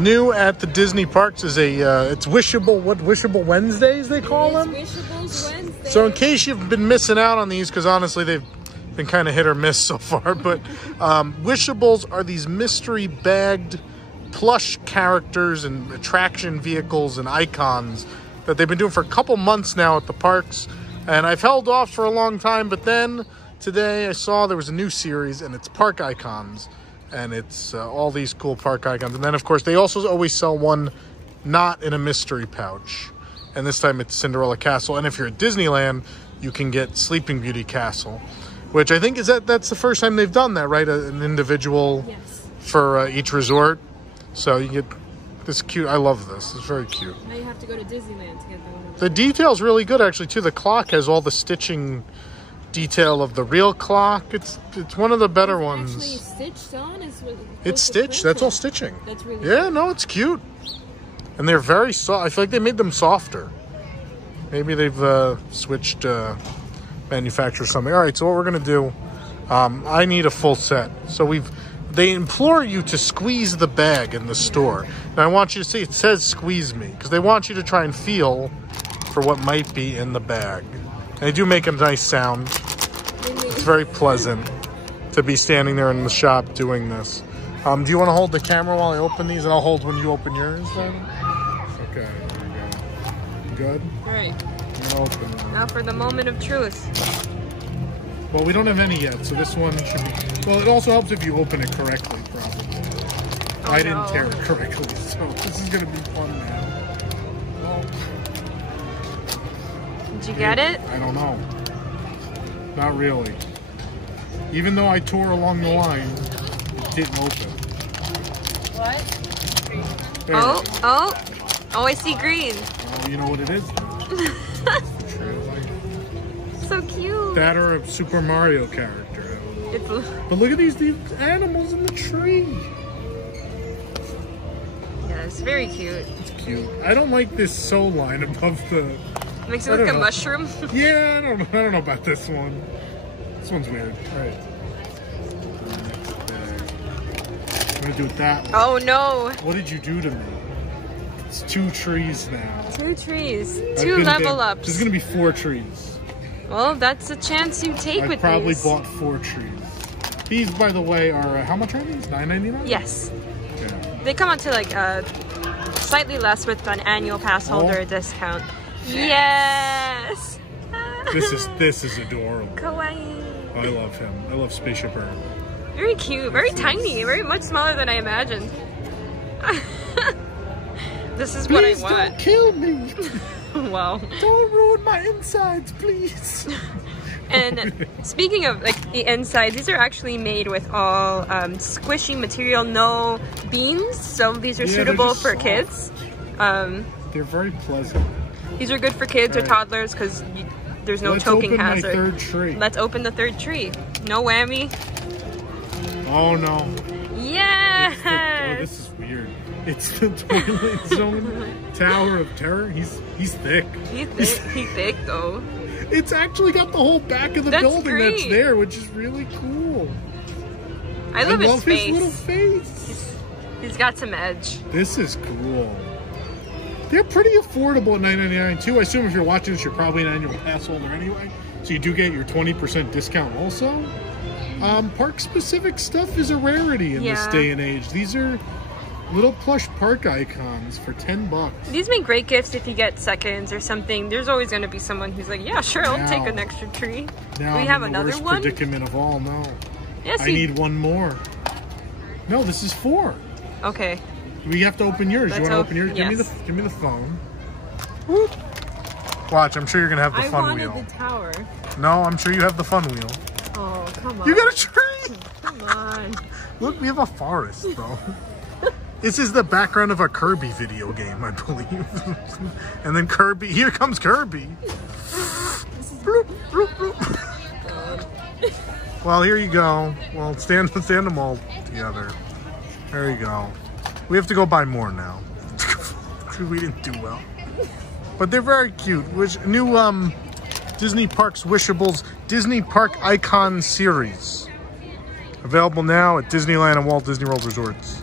New at the Disney parks is it's Wishable Wednesdays they call them? Wishables Wednesday. So in case you've been missing out on these, because honestly they've been kind of hit or miss so far, but Wishables are these mystery bagged plush characters and attraction vehicles and icons that they've been doing for a couple months now at the parks. And I've held off for a long time, but then today I saw there was a new series and it's Park Icons. And it's all these cool park icons. And then, of course, they also always sell one not in a mystery pouch. And this time it's Cinderella Castle. And if you're at Disneyland, you can get Sleeping Beauty Castle. Which I think that's the first time they've done that, right? An individual for each resort. So you get this cute. I love this. It's very cute. Now you have to go to Disneyland to get the one. The detail's really good, actually, too. The clock has all the stitching detail of the real clock. It's one of the better ones. Actually stitched on? It's stitched. That's all stitching. That's really cool. No, it's cute. And they're very soft. I feel like they made them softer. Maybe they've switched manufacturer or something. All right, so what we're going to do, I need a full set. So they implore you to squeeze the bag in the store. Now I want you to see, it says squeeze me, because they want you to try and feel for what might be in the bag. And they do make a nice sound. It's very pleasant to be standing there in the shop doing this. Do you want to hold the camera while I open these, and I'll hold when you open yours then? Okay, there we go. Good? All right. I'm gonna open one. Now for the moment of truth. Well, we don't have any yet, so this one should be... Well, it also helps if you open it correctly, probably. Oh, I didn't tear it correctly, so this is going to be fun now. Well, did you get it? I don't know. Not really. Even though I tore along the line, it didn't open. What? There Oh, I see green. Oh, you know what it is? So cute. That or a Super Mario character. But look at these animals in the tree. Yeah, it's very cute. It's cute. I don't like this sew line above the... Makes it look like a mushroom. Yeah, I don't know about this one. This one's weird. All right. I'm gonna do it that way. Oh no! What did you do to me? It's 2 trees now. 2 trees. 2 level ups. There's gonna be 4 trees. Well, that's a chance you take with these. I probably bought 4 trees. These, by the way, are how much are these? $9.99? Yes. Yeah. They come out to like slightly less with an annual pass holder discount. Yes. This is adorable. Kawaii. I love him. I love Spaceship Earth. Very cute. Very tiny. Very much smaller than I imagined. This is what I want. Don't kill me. Wow. Don't ruin my insides, please. And speaking of like the insides, these are actually made with all squishy material, no beams. So these are suitable for kids. They're very pleasant. These are good for kids or toddlers because there's no choking hazard. Let's open my 3rd tree. Let's open the 3rd tree. No whammy. Oh no. Yeah. Oh, this is weird. It's the Toilet Zone Tower of Terror. He's thick. He's thick though. It's actually got the whole back of the building that's there, which is really cool. I love his face. His little face. He's got some edge. This is cool. They're pretty affordable at $9.99 too. I assume if you're watching this, you're probably an annual pass holder anyway. So you do get your 20% discount also. Park-specific stuff is a rarity in this day and age. These are little plush park icons for $10. These make great gifts if you get seconds or something. There's always going to be someone who's like, yeah, sure, I'll take an extra tree. Now we have another one? Worst predicament of all, no. Yes, I need one more. No, this is 4. Okay. We have to open yours. You want to open yours? Yes. Give me the phone. Whoop. Watch, I'm sure you're gonna have the fun wheel. I wanted the tower. No, I'm sure you have the fun wheel. Oh, come on. You got a tree! Come on. Look, we have a forest though. This is the background of a Kirby video game, I believe. And then Kirby, here comes Kirby. Bloop, bloop, bloop. Well, here you go. Well, stand them all together. There you go. We have to go buy more now. We didn't do well. But they're very cute. New Disney Parks Wishables Disney Park Icon Series. Available now at Disneyland and Walt Disney World Resorts.